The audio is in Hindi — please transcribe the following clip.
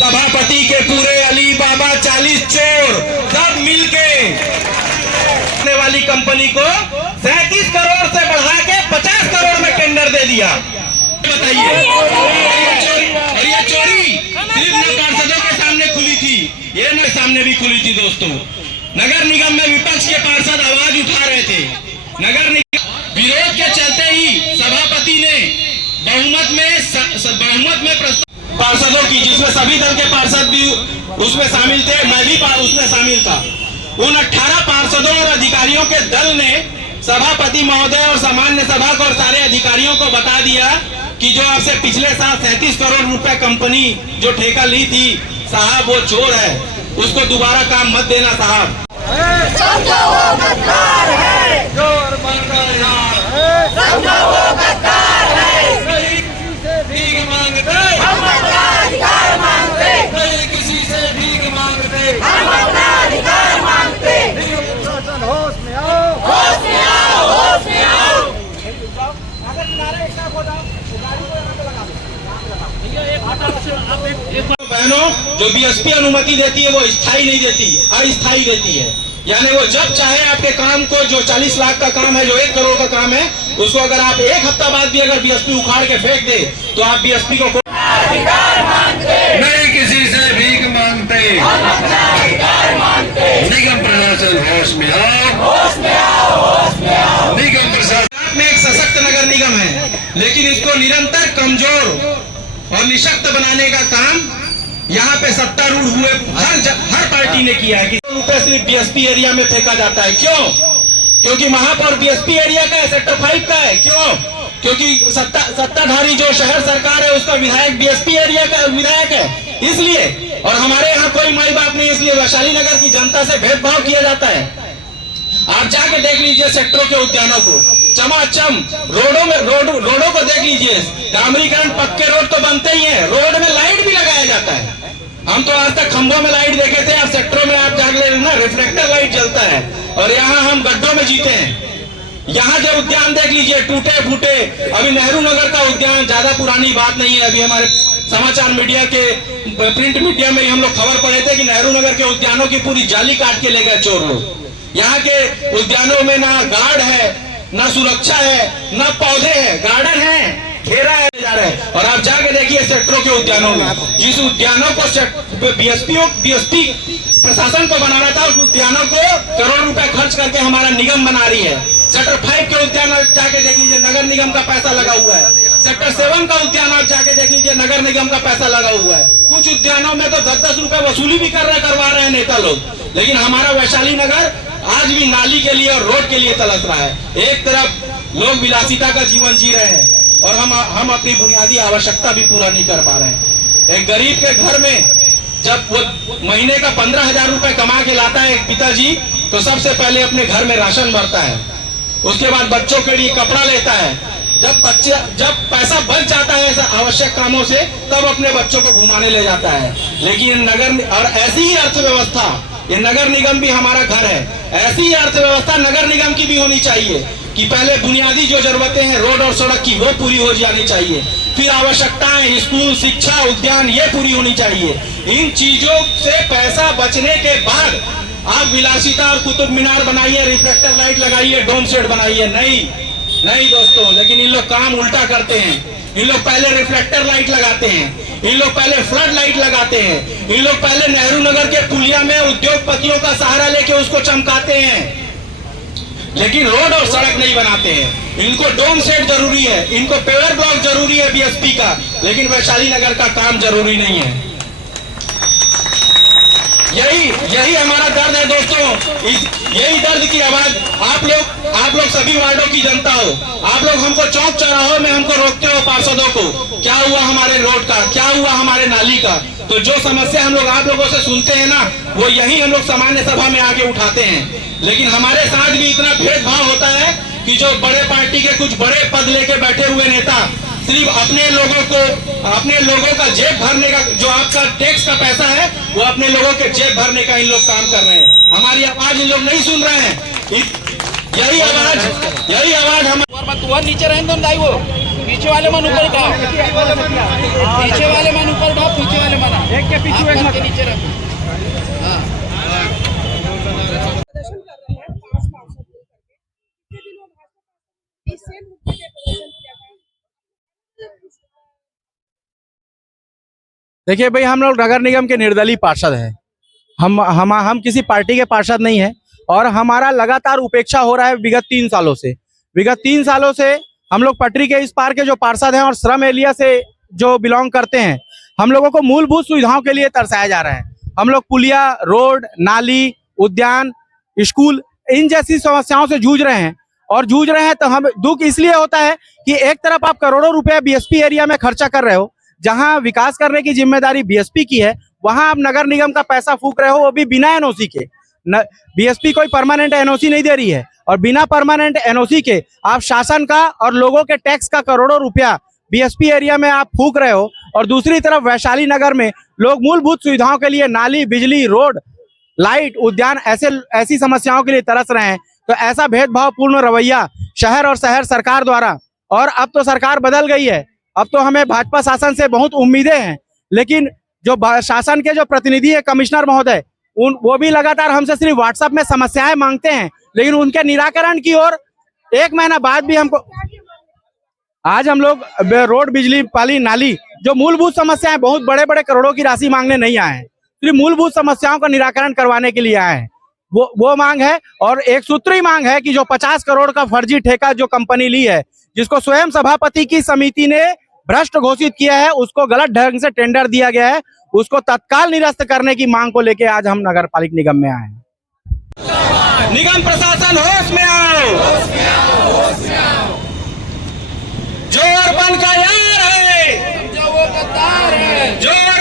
सभापति के पूरे अली बाबा 40 चोर सब मिलके वाली कंपनी को 37 करोड़ से बढ़ा के 50 करोड़ में टेंडर दे दिया। बताइए, और ये चोरी सिर्फ न पार्षदों के सामने खुली थी, ये न सामने भी खुली थी दोस्तों। नगर निगम में विपक्ष के पार्षद आवाज उठा रहे थे। नगर निगम विरोध के चलते ही सभापति ने बहुमत में पार्षदों की, जिसमें सभी दल के पार्षद भी उसमें शामिल थे, मैं भी उसमें शामिल था, उन 18 पार्षदों और अधिकारियों के दल ने सभापति महोदय और सामान्य सभा को और सारे अधिकारियों को बता दिया कि जो आपसे पिछले साल 37 करोड़ रुपए कंपनी जो ठेका ली थी साहब, वो चोर है, उसको दोबारा काम मत देना साहब। समझो वो गद्दार है, चोर बनकर यार, समझो वो गद्दार है, नहीं किसी से भीख मांगते, हम अपना अधिकार मांगते, नहीं किसी से भीख मांगते, हम अपना अधिकार मांगते। प्रशासन होश में आओ, होश में आओ, होश में आओ। अगर किनारे एक साथ हो जाओ, गाड़ी को यहाँ पे लगा दो। बहनों, जो बीएसपी अनुमति देती है वो स्थायी नहीं देती, अस्थायी देती है। यानी वो जब चाहे आपके काम को, जो 40 लाख का काम है, जो 1 करोड़ का काम है, उसको अगर आप एक हफ्ता बाद भी अगर बीएसपी उखाड़ के फेंक दे तो आप बीएसपी को अधिकार मांगते, नहीं किसी से भीख मांगते, हम अपना अधिकार मांगते। निगम प्रशासन होश में आओ, होश में आओ, होश में आओ। निगम प्रशासन में एक सशक्त नगर निगम है, लेकिन इसको निरंतर कमजोर और निशक्त बनाने का काम यहाँ पे सत्तारूढ़ हुए हर पार्टी ने किया है। कि रुपए सिर्फ बीएसपी एरिया में फेंका जाता है। क्यों? क्योंकि महापौर बीएसपी एरिया का है, सेक्टर 5 का है। क्यों? क्योंकि सत्ताधारी जो शहर सरकार है उसका विधायक बीएसपी एरिया का विधायक है, इसलिए। और हमारे यहाँ कोई माई बाप नहीं, इसलिए वैशाली नगर की जनता से भेदभाव किया जाता है। आप जाके देख लीजिए सेक्टरों के उद्यानों को, चमाचम रोडों को देख लीजिए, डामरीकरण पक्के रोड तो बनते ही हैं, रोड में लाइट भी लगाया जाता है। हम तो आज तक खंभों में लाइट देखे थे, अब सेक्टरों में आप जाग ले ना, रिफ्लेक्टर लाइट जलता है। और यहाँ हम गड्ढों में जीते हैं। यहाँ जो उद्यान देख लीजिए, टूटे फूटे। अभी नेहरू नगर का उद्यान ज्यादा पुरानी बात नहीं है, अभी हमारे समाचार मीडिया के प्रिंट मीडिया में हम लोग खबर पढ़े थे कि नेहरू नगर के उद्यानों की पूरी जाली काट के ले गए चोर लोग। यहाँ के उद्यानों में ना गार्ड है, ना सुरक्षा है, ना पौधे हैं, गार्डन है, घेरा है जा रहे हैं। और आप जाके देखिए सेक्टरों के उद्यानों में, जिस उद्यानों को बीएसपी प्रशासन को बनाना था, उस उद्यानों को करोड़ रुपए खर्च करके हमारा निगम बना रही है। सेक्टर 5 के उद्यान आप जाके देख लीजिए, नगर निगम का पैसा लगा हुआ है। सेक्टर 7 का उद्यान आप जाके देख लीजिए, नगर निगम का पैसा लगा हुआ है। कुछ उद्यानों में तो 10-10 रुपए वसूली भी करवा रहे हैं नेता लोग। लेकिन हमारा वैशाली नगर आज भी नाली के लिए और रोड के लिए तड़प रहा है। एक तरफ लोग विलासिता का जीवन जी रहे हैं और हम अपनी बुनियादी आवश्यकता भी पूरा नहीं कर पा रहे हैं। एक गरीब के घर में जब वो महीने का 15,000 रुपए कमा के लाता है एक पिताजी, तो सबसे पहले अपने घर में राशन भरता है, उसके बाद बच्चों के लिए कपड़ा लेता है। जब पैसा बच जाता है आवश्यक कामों से, तब अपने बच्चों को घुमाने ले जाता है। लेकिन और ऐसी ही अर्थव्यवस्था, ये नगर निगम भी हमारा घर है, ऐसी ही अर्थव्यवस्था नगर निगम की भी होनी चाहिए कि पहले बुनियादी जो जरूरतें हैं रोड और सड़क की, वो पूरी हो जानी चाहिए। फिर आवश्यकताएं, स्कूल, शिक्षा, उद्यान, ये पूरी होनी चाहिए। इन चीजों से पैसा बचने के बाद आप विलासिता और कुतुब मीनार बनाइए, रिफ्लेक्टर लाइट लगाइए, डोम सेट बनाइए। नहीं दोस्तों, लेकिन इन लोग काम उल्टा करते हैं। इन लोग पहले रिफ्लेक्टर लाइट लगाते हैं, इन लोग पहले फ्लड लाइट लगाते हैं, इन लोग पहले नेहरू नगर के पुलिया में उद्योगपतियों का सहारा लेके उसको चमकाते हैं, लेकिन रोड और सड़क नहीं बनाते हैं। इनको डोम सेट जरूरी है, इनको पेवर ब्लॉक जरूरी है बीएसपी का, लेकिन वैशाली नगर का काम जरूरी नहीं है। यही हमारा दर्द है दोस्तों। यही दर्द की आवाज आप लोग सभी वार्डों की जनता हो, आप लोग हमको चौक चौराहों में हमको रोकते हो पार्षदों को, क्या हुआ हमारे रोड का, क्या हुआ हमारे नाली का। तो जो समस्या हम लोग आप लोगों से सुनते हैं ना, वो यही हम लोग सामान्य सभा में आके उठाते हैं। लेकिन हमारे साथ भी इतना भेदभाव होता है कि जो बड़े पार्टी के कुछ बड़े पद लेके बैठे हुए नेता सिर्फ अपने लोगों का जेब भरने का, जो आपका टैक्स का पैसा है, वो अपने लोगों के जेब भरने का इन लोग काम कर रहे हैं। हमारी आवाज इन लोग नहीं सुन रहे हैं। यही आवाज हम नीचे रहने दो, वो पीछे वाले मन ऊपर उठाओ, पीछे वाले मन ऊपर उठाओ, पीछे वाले मन देखिए भाई, हम लोग नगर निगम के निर्दलीय पार्षद हैं। हम किसी पार्टी के पार्षद नहीं हैं और हमारा लगातार उपेक्षा हो रहा है विगत 3 सालों से। विगत 3 सालों से हम लोग पटरी के इस पार के जो पार्षद हैं और श्रम एरिया से जो बिलोंग करते हैं, हम लोगों को मूलभूत सुविधाओं के लिए तरसाया जा रहा है। हम लोग पुलिया, रोड, नाली, उद्यान, स्कूल, इन जैसी समस्याओं से जूझ रहे हैं। और जूझ रहे हैं तो हम दुख इसलिए होता है कि एक तरफ आप करोड़ों रुपए बीएसपी एरिया में खर्चा कर रहे हो, जहां विकास करने की जिम्मेदारी बीएसपी की है, वहां आप नगर निगम का पैसा फूक रहे हो, वो भी बिना एनओसी के। बीएसपी कोई परमानेंट एनओसी नहीं दे रही है और बिना परमानेंट एनओसी के आप शासन का और लोगों के टैक्स का करोड़ों रुपया बीएसपी एरिया में आप फूक रहे हो। और दूसरी तरफ वैशाली नगर में लोग मूलभूत सुविधाओं के लिए नाली, बिजली, रोड, लाइट, उद्यान ऐसी समस्याओं के लिए तरस रहे हैं। तो ऐसा भेदभावपूर्ण रवैया शहर और शहर सरकार द्वारा, और अब तो सरकार बदल गई है, अब तो हमें भाजपा शासन से बहुत उम्मीदें हैं, लेकिन जो शासन के जो प्रतिनिधि है कमिश्नर महोदय, वो भी लगातार हमसे सिर्फ व्हाट्सएप में समस्याएं मांगते हैं, लेकिन उनके निराकरण की ओर 1 महीना बाद भी हमको। आज हम लोग रोड, बिजली, पानी, नाली, जो मूलभूत समस्याएं, बहुत बड़े बड़े करोड़ों की राशि मांगने नहीं आए हैं, सिर्फ मूलभूत समस्याओं का निराकरण करवाने के लिए आए हैं। वो मांग है। और एक सूत्री मांग है कि जो 50 करोड़ का फर्जी ठेका जो कंपनी ली है, जिसको स्वयं सभापति की समिति ने भ्रष्ट घोषित किया है, उसको गलत ढंग से टेंडर दिया गया है, उसको तत्काल निरस्त करने की मांग को लेकर आज हम नगर पालिक निगम में आए हैं। निगम प्रशासन होश में आओ, जोर बन का यार है, जो वो गद्दार है, जोर